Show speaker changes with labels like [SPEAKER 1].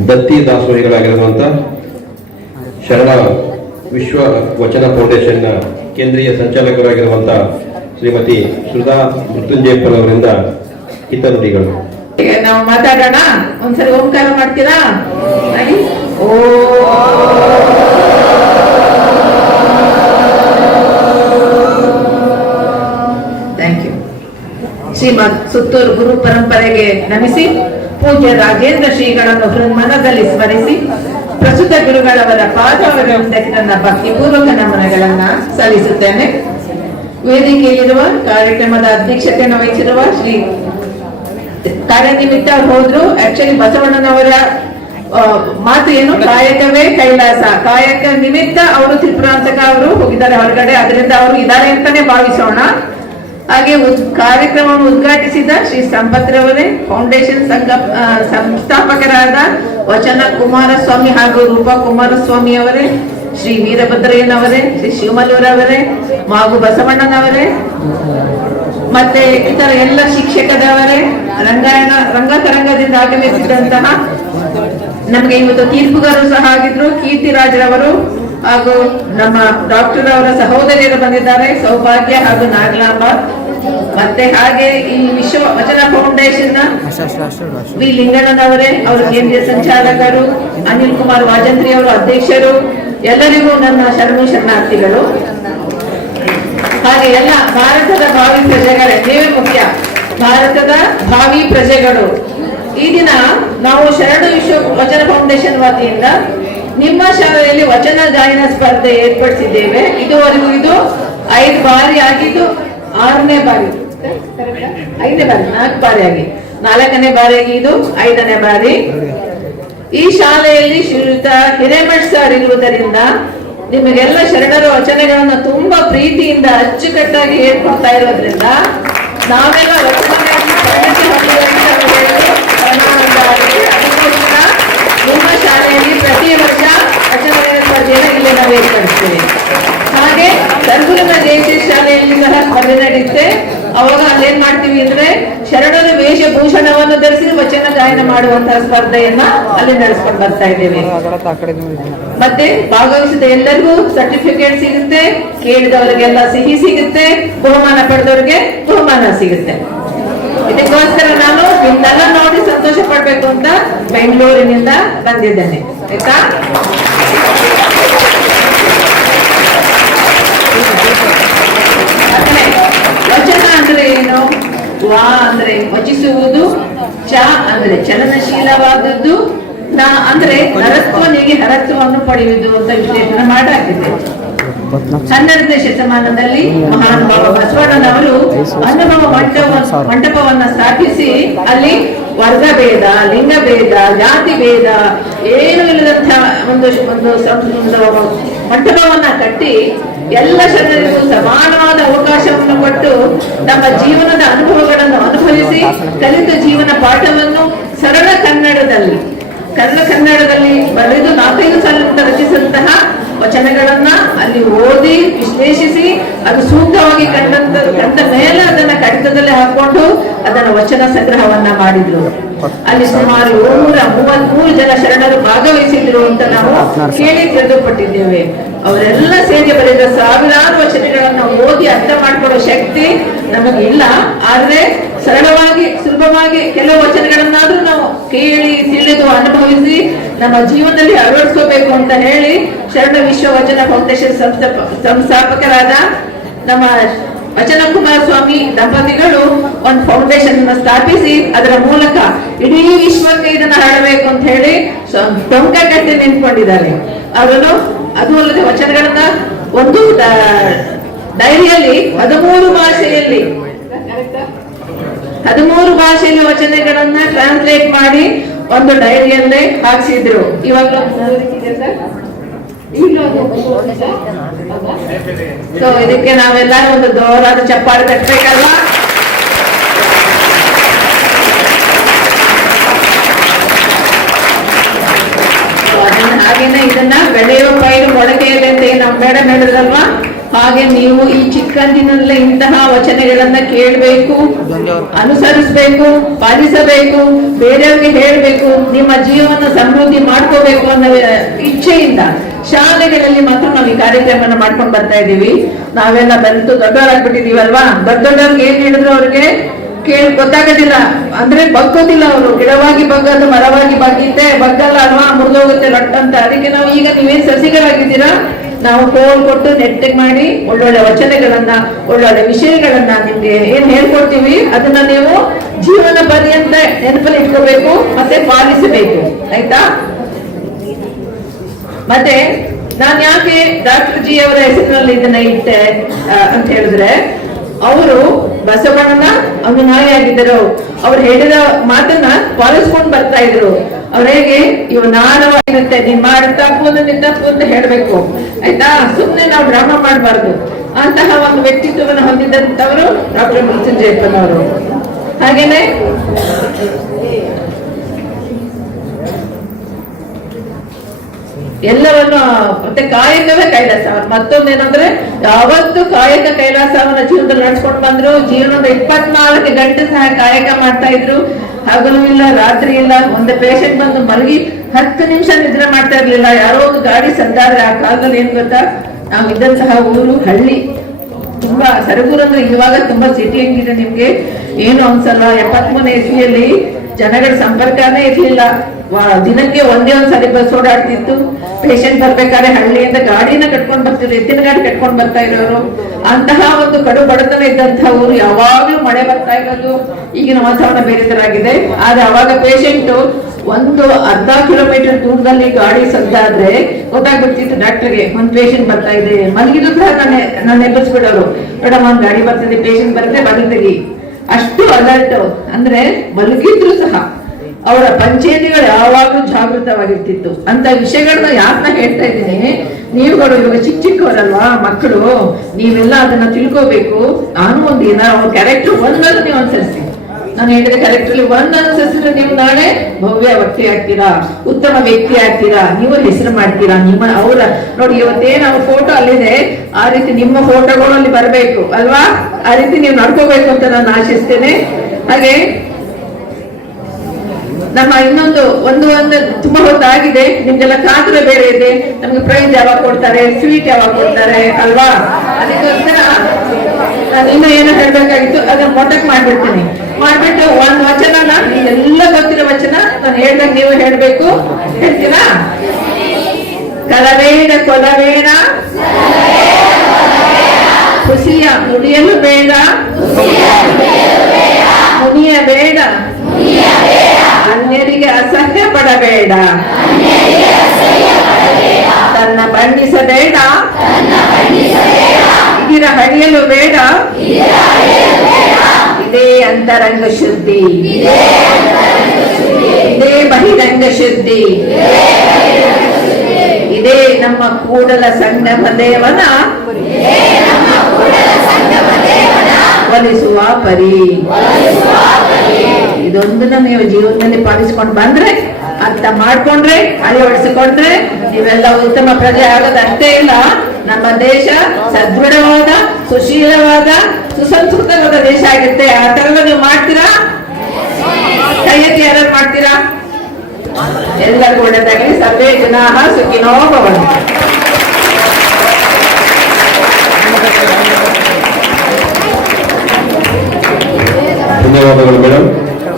[SPEAKER 1] ದತ್ತಿ ದಾಸೋಹಿಗಳಾಗಿರುವಂತ ಶರಣ ವಿಶ್ವ ವಚನ ಫೌಂಡೇಶನ್ನ ಕೇಂದ್ರೀಯ ಸಂಚಾಲಕರಾಗಿರುವಂಥ ಶ್ರೀಮತಿ ಸುಧಾ ಮೃತ್ಯುಂಜಯಪ್ಪನ್ ಅವರಿಂದ ಹಿತನುಡಿಗಳು
[SPEAKER 2] ನಾವು ಮಾತಾಡೋಣ? ಒಂದ್ಸರಿ ಓಂಕಾರ ಮಾಡ್ತೀರಾ? ಮಾಡಿ ಓ. ಥ್ಯಾಂಕ್ ಯು ಶ್ರೀಮತ್ ಸುತ್ತೂರು ಗುರು ಪರಂಪರೆಗೆ ನಮಿಸಿ ಪೂಜ್ಯ ರಾಜೇಂದ್ರ ಶ್ರೀಗಳನ್ನು ಮನದಲ್ಲಿ ಸ್ಮರಿಸಿ, ಪ್ರಸ್ತುತ ಗುರುಗಳವರ ಪಾದವರೊಂದಕ್ಕೆ ನನ್ನ ಭಕ್ತಿಪೂರ್ವಕ ನಮನಗಳನ್ನ ಸಲ್ಲಿಸುತ್ತೇನೆ. ವೇದಿಕೆಯಲ್ಲಿರುವ ಕಾರ್ಯಕ್ರಮದ ಅಧ್ಯಕ್ಷತೆಯನ್ನು ವಹಿಸಿರುವ ಶ್ರೀ ಕಾರ್ಯನಿಮಿತ್ತ ಹೋದ್ರು ಆಕ್ಚುಲಿ ಬಸವಣ್ಣನವರ ಮಾತು ಏನು? ಕಾಯಕವೇ ಕೈಲಾಸ. ಕಾಯಕ ನಿಮಿತ್ತ ಅವರು ತ್ರಿಪುರಾಂತಕ ಅವರು ಹೋಗಿದ್ದಾರೆ ಹೊರಗಡೆ. ಅದರಿಂದ ಅವರು ಇದ್ದಾರೆ ಅಂತಾನೆ ಭಾವಿಸೋಣ. ಹಾಗೆ ಕಾರ್ಯಕ್ರಮವನ್ನು ಉದ್ಘಾಟಿಸಿದ ಶ್ರೀ ಸಂಪತ್ರವರೇ ಫೌಂಡೇಶನ್ ಸಂಘ ಸಂಸ್ಥಾಪಕರಾದ ವಚನ ಕುಮಾರಸ್ವಾಮಿ ಹಾಗೂ ರೂಪಾ ಕುಮಾರಸ್ವಾಮಿ ಅವರೇ, ಶ್ರೀ ವೀರಭದ್ರಯ್ಯನವರೇ, ಶ್ರೀ ಶಿವಮಲ್ಲೂರವರೇ ಮಾಗು ಬಸವಣ್ಣನವರೇ, ಮತ್ತೆ ಇತರ ಎಲ್ಲ ಶಿಕ್ಷಕದವರೇ, ರಂಗಾಯಣ, ರಂಗತರಂಗದಿಂದ ಆಗಮಿಸಿದಂತಹ ನಮಗೆ ಇವತ್ತು ತೀರ್ಪುಗಾರರು ಸಹ ಆಗಿದ್ರು. ಕೀರ್ತಿರಾಜ್ರವರು ಹಾಗೂ ನಮ್ಮ ಡಾಕ್ಟರ್ ಅವರ ಸಹೋದರಿಯರು ಬಂದಿದ್ದಾರೆ, ಸೌಭಾಗ್ಯ ಹಾಗೂ ನಾಗಲಾಂಬ. ಮತ್ತೆ ಹಾಗೆ ಈ ವಿಶ್ವ ವಚನ ಫೌಂಡೇಶನ್ ವಿ. ಲಿಂಗಣ್ಣನವರೇ, ಅವರು ಕೇಂದ್ರೀಯ ಸಂಚಾಲಕರು, ಅನಿಲ್ ಕುಮಾರ್ ವಾಜಂತ್ರಿ ಅವರು ಅಧ್ಯಕ್ಷರು, ಎಲ್ಲರಿಗೂ ನನ್ನ ಶರಣು ಶರಣಾರ್ಥಿಗಳು. ಹಾಗೆ ಎಲ್ಲ ಭಾರತದ ಭಾವಿ ಪ್ರಜೆಗಳೇ, ನೀವೇ ಮುಖ್ಯ. ಭಾರತದ ಭಾವಿ ಪ್ರಜೆಗಳು. ಈ ದಿನ ನಾವು ಶರಣು ವಿಶ್ವ ವಚನ ಫೌಂಡೇಶನ್ ವತಿಯಿಂದ ನಿಮ್ಮ ಶಾಲೆಯಲ್ಲಿ ವಚನ ಗಾಯನ ಸ್ಪರ್ಧೆ ಏರ್ಪಡಿಸಿದ್ದೇವೆ. ಇದುವರೆಗೂ ಇದು ಐದು ಬಾರಿ ಆಗಿದ್ದು ಆರನೇ ಬಾರಿ. ಐದನೇ ಬಾರಿ, ನಾಲ್ಕು ಬಾರಿ ಆಗಿ. ನಾಲ್ಕನೇ ಬಾರಿಗೆ ಇದು, ಐದನೇ ಬಾರಿ. ಈ ಶಾಲೆಯಲ್ಲಿ ಶ್ರೀಯುತ ಹಿರೇಮಠ್ ಸರ್ ಇರುವುದರಿಂದ ನಿಮಗೆಲ್ಲ ಶರಣರ ವಚನಗಳನ್ನು ತುಂಬಾ ಪ್ರೀತಿಯಿಂದ ಅಚ್ಚುಕಟ್ಟಾಗಿ ಏರ್ಪಡ್ತಾ ಇರೋದ್ರಿಂದ ನಾವೆಲ್ಲ ವಚನಗಳನ್ನು ಪಠ್ಯಕ್ಕೆ ಹಾಕುವುದರಿಂದ ಅವರಿಗೆ ಪರಮಾನಂದ ಆಗಿದೆ. ಅದಕ್ಕೋಸ್ಕರ ನಿಮ್ಮ ಶಾಲೆಯಲ್ಲಿ ಪ್ರತಿ ವರ್ಷ ವಚನ ಗಾಯನ ಸ್ಪರ್ಧೆಯನ್ನು ಇಲ್ಲಿ ನಾವು ಏರ್ಪಡಿಸ್ತೇವೆ ಹಾಗೆ ಸರ್ಗುರುನ ಜಯಶ್ರೀ ಸ್ಪರ್ಧೆ ನಡೆಯುತ್ತೆ. ಅವಾಗ ಅಲ್ಲೇನ್ ಮಾಡ್ತೀವಿ ಅಂದ್ರೆ ಶರಣರ ವೇಷಭೂಷಣವನ್ನು ಧರಿಸಿ ವಚನ ಗಾಯನ ಮಾಡುವಂತಹ ಸ್ಪರ್ಧೆಯನ್ನ ಅಲ್ಲಿ ನಡೆಸ್ಕೊಂಡು ಬರ್ತಾ ಇದ್ದೇವೆ. ಮತ್ತೆ ಭಾಗವಹಿಸಿದ ಎಲ್ಲರಿಗೂ ಸರ್ಟಿಫಿಕೇಟ್ ಸಿಗುತ್ತೆ. ಕೇಳಿದವರಿಗೆಲ್ಲ ಸಿಹಿ ಸಿಗುತ್ತೆ. ಬಹುಮಾನ ಪಡೆದವರಿಗೆ ಬಹುಮಾನ ಸಿಗುತ್ತೆ. ಇದಕ್ಕೋಸ್ಕರ ನಾನು ನಿಮ್ನೆಲ್ಲ ನೋಡಿ ಸಂತೋಷ ಪಡ್ಬೇಕು ಅಂತ ಬೆಂಗಳೂರಿನಿಂದ ಬಂದಿದ್ದೇನೆ. ಆಯ್ತಾ ಆಮೇಲೆ ವಚನ ಅಂದ್ರೆ ಏನು ವಾ ಅಂದ್ರೆ ವಚಿಸುವುದು ಚ ಅಂದ್ರೆ ಚಲನಶೀಲವಾದದ್ದು, ನ ಅಂದ್ರೆ ನರತ್ವನಿಗೆ ನರತ್ವವನ್ನು ಪಡೆಯುವುದು ಅಂತ ವಿಶ್ಲೇಷಣೆ ಮಾಡಲಾಗಿದೆ. ಹನ್ನೆರಡನೇ ಶತಮಾನದಲ್ಲಿ ಮಹಾನುಭಾವ ಬಸವಣ್ಣನವರು ಅನುಭವ ಮಂಟಪ, ಮಂಟಪವನ್ನ ಸ್ಥಾಪಿಸಿ ಅಲ್ಲಿ ವರ್ಗಭೇದ, ಲಿಂಗಭೇದ ಜಾತಿ ಭೇದ ಏನು ಇಲ್ಲದಂತಹ ಒಂದು ಒಂದು ಮಂಟಪವನ್ನ ಕಟ್ಟಿ ಎಲ್ಲ ಜನರಿಗೂ ಸಮಾನವಾದ ಅವಕಾಶವನ್ನು ಕೊಟ್ಟು ನಮ್ಮ ಜೀವನದ ಅನುಭವಗಳನ್ನು ಅನುಭವಿಸಿ ಕಲಿತ ಜೀವನ ಪಾಠವನ್ನು ಸರಳ ಕನ್ನಡದಲ್ಲಿ ಕನ್ನಡ ಕನ್ನಡದಲ್ಲಿ ಬರೆದು ನಾಲ್ಕೈದು ಸಾಲಿನಿಂದ ರಚಿಸಿದಂತಹ ವಚನಗಳನ್ನ ಅಲ್ಲಿ ಓದಿ ವಿಶ್ಲೇಷಿಸಿ ಅದು ಸೂಕ್ತವಾಗಿ ಕಂಡಂತ ವಚನ ಸಂಗ್ರಹವನ್ನ ಮಾಡಿದ್ರು. ಅಲ್ಲಿ ಸುಮಾರು ಏಳ್ನೂರ ಮೂವತ್ಮೂರು ಜನ ಶರಣರು ಭಾಗವಹಿಸಿದ್ರು ಅಂತ ನಾವು ಕೇಳಿ ತಿಳಿದುಪಟ್ಟಿದ್ದೇವೆ ಅವರೆಲ್ಲ ಸೇರಿ ಬರೆದ ಸಾವಿರಾರು ವಚನಗಳನ್ನ ಓದಿ ಅರ್ಥ ಮಾಡ್ಕೊಳ್ಳೋ ಶಕ್ತಿ ನಮಗೆ ಇಲ್ಲ ಆದ್ರೆ ಸರಳವಾಗಿ, ಸುಲಭವಾಗಿ ಕೆಲವು ವಚನಗಳನ್ನಾದ್ರೂ ನಾವು ಕೇಳಿ, ತಿಳಿದು ಅನುಭವಿಸಿ ನಮ್ಮ ಜೀವನದಲ್ಲಿ ಅಳವಡಿಸ್ಕೋಬೇಕು ಅಂತ ಹೇಳಿ ಶರಣ ವಿಶ್ವ ವಚನ ಫೌಂಡೇಶನ್ ಸಂಸ್ಥಾಪ ಸಂಸ್ಥಾಪಕರಾದ ನಮ್ಮ ವಚನ ಕುಮಾರಸ್ವಾಮಿ ದಂಪತಿಗಳು ಒಂದು ಫೌಂಡೇಶನ್ ಸ್ಥಾಪಿಸಿ, ಅದರ ಮೂಲಕ ಇಡೀ ವಿಶ್ವಕ್ಕೆ ಇದನ್ನ ಹರಡಬೇಕು ಅಂತ ಹೇಳಿ ಟೊಂಕ ಕಟ್ಟಿ ನಿಂತ್ಕೊಂಡಿದ್ದಾರೆ. ಅವರು ಅದು ಅಲ್ಲದೆ ವಚನಗಳನ್ನ ಒಂದು ಡೈರಿಯಲ್ಲಿ ಹದಿಮೂರು ಭಾಷೆಯಲ್ಲಿ ಹದಿಮೂರು ಭಾಷೆಯಲ್ಲಿ ವಚನಗಳನ್ನ ಟ್ರಾನ್ಸ್ಲೇಟ್ ಮಾಡಿ ಒಂದು ಡೈರಿಯಲ್ಲೇ ಹಾಕ್ಸಿದ್ರು. ಇವಾಗಲೂ ಸೊ ಇದಕ್ಕೆ ನಾವೆಲ್ಲರೂ ಒಂದು ದೋರಾದ ಚಪ್ಪಾಳೆ ಅದನ್ನ ಹಾಗೇನೆ ಇದನ್ನ ಬೆಳೆಯುವ ಪೈರು ಮೊಳಕೆಯಲ್ಲಿ ಅಂತ ನಮ್ಮ ಮೇಡಮ್ ಹೇಳಿದ್ರಲ್ವಾ? ಹಾಗೆ ನೀವು ಈ ಚಿಕ್ಕಂದಿನಲ್ಲೇ ಇಂತಹ ವಚನಗಳನ್ನ ಕೇಳಬೇಕು, ಅನುಸರಿಸಬೇಕು, ಪಾಲಿಸಬೇಕು, ಬೇರೆಯವ್ರಿಗೆ ಹೇಳಬೇಕು, ನಿಮ್ಮ ಜೀವನ ಸಮೃದ್ಧಿ ಮಾಡ್ಕೋಬೇಕು ಅನ್ನೋ ಇಚ್ಛೆಯಿಂದ ಶಾಲೆಗಳಲ್ಲಿ ಮಾತ್ರ ನಾವು ಈ ಕಾರ್ಯಕ್ರಮನ ಮಾಡ್ಕೊಂಡು ಬರ್ತಾ ಇದೀವಿ ನಾವೆಲ್ಲ ಬಂತು ದೊಡ್ಡವರಾಗ್ಬಿಟ್ಟಿದೀವಲ್ವಾ ದೊಡ್ಡ ದೊಡ್ಡವ್ರಿಗೆ ಏನ್ ಹೇಳಿದ್ರು ಅವ್ರಿಗೆ? ಕೇಳಿ, ಗೊತ್ತಾಗೋದಿಲ್ಲ. ಅಂದ್ರೆ ಬಗ್ಗೋದಿಲ್ಲ ಅವರು. ಗಿಡವಾಗಿ ಬಗ್ಗದು, ಮರವಾಗಿ ಬಗ್ಗಿದ್ದೆ, ಬಗ್ಗಲ್ಲ ಅಲ್ವಾ? ಮುರಿದೋಗುತ್ತೆ ಲಟ್ ಅಂತ. ಅದಕ್ಕೆ ನಾವು ಈಗ ನೀವೇನ್ ಸಸಿಗಳಾಗಿದ್ದೀರಾ? ನಾವು ಕೋಲ್ ಕೊಟ್ಟು ನೆಟ್ಟಿಗೆ ಮಾಡಿ ಒಳ್ಳೊಳ್ಳೆ ವಚನಗಳನ್ನ, ಒಳ್ಳೊಳ್ಳೆ ವಿಷಯಗಳನ್ನ ನಿಮ್ಗೆ ಏನ್ ಹೇಳ್ಕೊಡ್ತೀವಿ? ಅದನ್ನ ನೀವು ಜೀವನ ಪರ್ಯಂತ ನೆನಪಲ್ಲಿ ಇಟ್ಕೋಬೇಕು, ಮತ್ತೆ ಪಾಲಿಸಬೇಕು. ಆಯ್ತಾ? ಮತ್ತೆ ನಾನ್ ಯಾಕೆ ಡಾಕ್ಟರ್ ಜಿ ಅವರ ಹೆಸರಿನಲ್ಲಿ ಇದನ್ನ ಇಟ್ಟೆ ಅಂತ ಹೇಳಿದ್ರೆ, ಅವರು ಬಸವಣ್ಣನ ಅನುನಾಯಿಯಾಗಿದ್ದರು ಅವ್ರು ಹೇಳಿದ ಮಾತನ್ನ ಪಾಲಿಸ್ಕೊಂಡು ಬರ್ತಾ ಇದ್ರು. ಅವ್ರ ಹೇಗೆ, ಇವ ನಾನವಾಗಿರುತ್ತೆ, ನೀನ್ ಮಾಡಿ ಕೂದ ನಿಂತ ಅಂತ ಹೇಳ್ಬೇಕು. ಆಯ್ತಾ? ಸುಮ್ನೆ ನಾವು ಡ್ರಾಮಾ ಮಾಡಬಾರ್ದು. ಅಂತಹ ಒಂದು ವ್ಯಕ್ತಿತ್ವವನ್ನು ಹೊಂದಿದ್ದಂತವರು ಡಾಕ್ಟರ್ ಮೃತ್ಯುಂಜಯಪ್ಪನವರು ಹಾಗೇನೆ ಎಲ್ಲವನ್ನು ಮತ್ತೆ ಕಾಯಕವೇ ಕೈಲಾಸ. ಮತ್ತೊಂದೇನಂದ್ರೆ, ಯಾವತ್ತು ಕಾಯಕ ಕೈಲಾಸವನ್ನ ಜೀವನದಲ್ಲಿ ನಡ್ಸ್ಕೊಂಡು ಬಂದ್ರು, ಜೀವನದ ಇಪ್ಪತ್ನಾಲ್ಕು ಗಂಟೆ ಸಹ ಕಾಯಕ ಮಾಡ್ತಾ ಇದ್ರು. ಹಗಲು ಇಲ್ಲ, ರಾತ್ರಿ ಇಲ್ಲ, ಒಂದು ಪೇಷಂಟ್ ಬಂದು ಮಲಗಿ ಹತ್ತು ನಿಮಿಷ ನಿದ್ರೆ ಮಾಡ್ತಾ ಇರ್ಲಿಲ್ಲ. ಯಾರೋ ಒಂದು ಗಾಡಿ ಸಂದಾದ್ರೆ ಆ ಕಾಲದಲ್ಲಿ ಏನ್ ಗೊತ್ತಾ? ನಾವು ಇದ್ದಂತಹ ಊರು, ಹಳ್ಳಿ. ತುಂಬಾ ಸರಗೂರು ಅಂದ್ರೆ ಇವಾಗ ತುಂಬಾ ಸಿಟಿ ಹೆಂಗಿದೆ ನಿಮ್ಗೆ. ಏನು ಅನ್ಸಲ್ಲ ಎಪ್ಪತ್ಮೂರನೇ ಇಸ್ವಿಯಲ್ಲಿ ಜನಗಳ ಸಂಪರ್ಕನೇ ಇರ್ಲಿಲ್ಲ. ದಿನಕ್ಕೆ ಒಂದೇ ಒಂದ್ ಸರಿ ಬಸ್ ಓಡಾಡ್ತಿತ್ತು. ಪೇಷಂಟ್ ಬರ್ಬೇಕಾದ್ರೆ ಹಳ್ಳಿಯಿಂದ ಗಾಡಿನ ಕಟ್ಕೊಂಡ್ ಬರ್ತಿದ್ರು, ಎತ್ತಿನ ಗಾಡಿ ಕಟ್ಕೊಂಡ್ ಬರ್ತಾ ಇರೋರು. ಅಂತಹ ಒಂದು ಕಡು ಬಡತನ ಇದ್ದಂತಹ ಊರು ಯಾವಾಗ್ಲೂ ಮಳೆ ಬರ್ತಾ ಇರೋದು. ಈಗಿನ ವಾತಾವರಣ ಬೇರೆ ತರ ಆಗಿದೆ. ಆದ್ರೆ ಅವಾಗ ಪೇಷಂಟ್ ಒಂದು ಅರ್ಧ ಕಿಲೋಮೀಟರ್ ದೂರದಲ್ಲಿ ಗಾಡಿ ಸದ್ದಾದ್ರೆ ಗೊತ್ತಾಗ್ಬಿಡ್ತಿತ್ತು ಡಾಕ್ಟರ್ಗೆ, ಒಂದ್ ಪೇಷಂಟ್ ಬರ್ತಾ ಇದೆ. ಮಲಗಿದ್ರು ಸಹ ನನ್ನ ಎಬ್ಬರಿಸ್ಬಿಡೋರು ಮೇಡಮ್, ಒಂದ್ ಗಾಡಿ ಬರ್ತಿದೆ, ಪೇಷಂಟ್ ಬರುತ್ತೆ ಬದಲು ಅಷ್ಟು ಅಲರ್ಟ್ ಅಂದ್ರೆ ಮಲಗಿದ್ರು ಸಹ ಅವರ ಪಂಚಾಯತಿಗಳು ಯಾವಾಗ್ಲೂ ಜಾಗೃತವಾಗಿರ್ತಿತ್ತು. ಅಂತ ವಿಷಯಗಳನ್ನ ಯಾರನ್ನ ಹೇಳ್ತಾ ಇದ್ದೀನಿ ನೀವುಗಳು ಇವಾಗ ಚಿಕ್ಕ ಚಿಕ್ಕವರಲ್ವಾ ಮಕ್ಕಳು, ನೀವೆಲ್ಲ ಅದನ್ನ ತಿಳ್ಕೋಬೇಕು. ನಾನು ಒಂದಿನ ಅವ್ರ ಕ್ಯಾರೆಕ್ಟರ್ ಒಂದನ್ನು ನೀವು ಅನುಸರಿಸಿ. ನಾನು ಹೇಳಿದ ಕ್ಯಾರೆಕ್ಟರ್ ಒನ್ ಅನುಸರಿಸಿದ್ರೆ ನೀವು ನಾಳೆ ಭವ್ಯ ವ್ಯಕ್ತಿ ಆಗ್ತೀರಾ ಉತ್ತಮ ವ್ಯಕ್ತಿ ಆಗ್ತೀರಾ ನೀವು ಹೆಸರು ಮಾಡ್ತೀರಾ, ನಿಮ್ಮ ಅವರ, ನೋಡಿ ಇವತ್ತೇ ನಾವು ಫೋಟೋ ಅಲ್ಲಿದೆ, ಆ ರೀತಿ ನಿಮ್ಮ ಫೋಟೋಗಳು ಅಲ್ಲಿ ಬರಬೇಕು, ಅಲ್ವಾ? ಆ ರೀತಿ ನೀವು ನಡ್ಕೋಬೇಕು ಅಂತ ನಾನು ಆಶಿಸ್ತೇನೆ. ಹಾಗೆ ನಮ್ಮ ಇನ್ನೊಂದು, ಒಂದು ಒಂದು ತುಂಬಾ ಹೊತ್ತಾಗಿದೆ, ನಿಮ್ಗೆಲ್ಲ ಕಾತುರ ಬೇರೆ ಇದೆ, ನಮ್ಗೆ ಪ್ರೈಸ್ ಯಾವಾಗ ಕೊಡ್ತಾರೆ ಸ್ವೀಟ್ ಯಾವಾಗ ಕೊಡ್ತಾರೆ, ಅಲ್ವಾ? ಅದಕ್ಕೋಸ್ಕರ ಇನ್ನೂ ಏನೋ ಹೇಳ್ಬೇಕಾಗಿತ್ತು, ಅದನ್ನ ಮೊಟ್ಟಕ್ಕೆ ಮಾಡ್ಬಿಡ್ತೀನಿ. ಮಾಡ್ಬಿಟ್ಟು ಒಂದ್ ವಚನನ ಎಲ್ಲ ಗೊತ್ತಿರೋ ವಚನ ನಾನು ಹೇಳ್ದಂಗೆ ನೀವು ಹೇಳ್ಬೇಕು. ಹೇಳ್ತೀರಾ? ಕಲಬೇಡ ಕೊಲಬೇಡ. ಖುಷಿಯ ನುಡಿಯಲು ಬೇಡ. ಮುನಿಯ ಬೇಡ. ಅನ್ಯರಿಗೆ ಅಸಹ್ಯ ಪಡಬೇಡ. ತನ್ನ ಬಣ್ಣಿಸಬೇಡ ಇದಿರ ಹಳಿಯಲು ಬೇಡ. ಇದೇ ಅಂತರಂಗ ಶುದ್ಧಿ. ಇದೇ ಬಹಿರಂಗ ಶುದ್ಧಿ. ಇದೇ ನಮ್ಮ ಕೂಡಲ ಸಂಗಮ ದೇವನ ಒಲಿಸುವ ಪರಿ. ಇದೊಂದು ನೀವು ಜೀವನದಲ್ಲಿ ಪಾಲಿಸ್ಕೊಂಡು ಬಂದ್ರೆ, ಅರ್ಥ ಮಾಡ್ಕೊಂಡ್ರೆ, ಅಳವಡಿಸಿಕೊಂಡ್ರೆ, ನೀವೆಲ್ಲ ಉತ್ತಮ ಪ್ರಜೆ ಆಗೋದು ಅಷ್ಟೇ ಇಲ್ಲ. ನಮ್ಮ ದೇಶ ಸದೃಢವಾದ, ಸುಶೀಲವಾದ, ಸುಸಂಸ್ಕೃತವಾದ ದೇಶ ಆಗಿರುತ್ತೆ. ಆ ತರ ನೀವು ಮಾಡ್ತೀರಾ? ಕೈಯತಿ ಯಾರು ಮಾಡ್ತೀರಾ? ಎಲ್ಲರಿಗೂ ಒಳ್ಳೆದಾಗಲಿ. ಸರ್ವೇ ಜನಾಹ ಸುಖಿನೋ ಭವಂತು.
[SPEAKER 1] ಧನ್ಯವಾದಗಳು, ಮೇಡಮ್.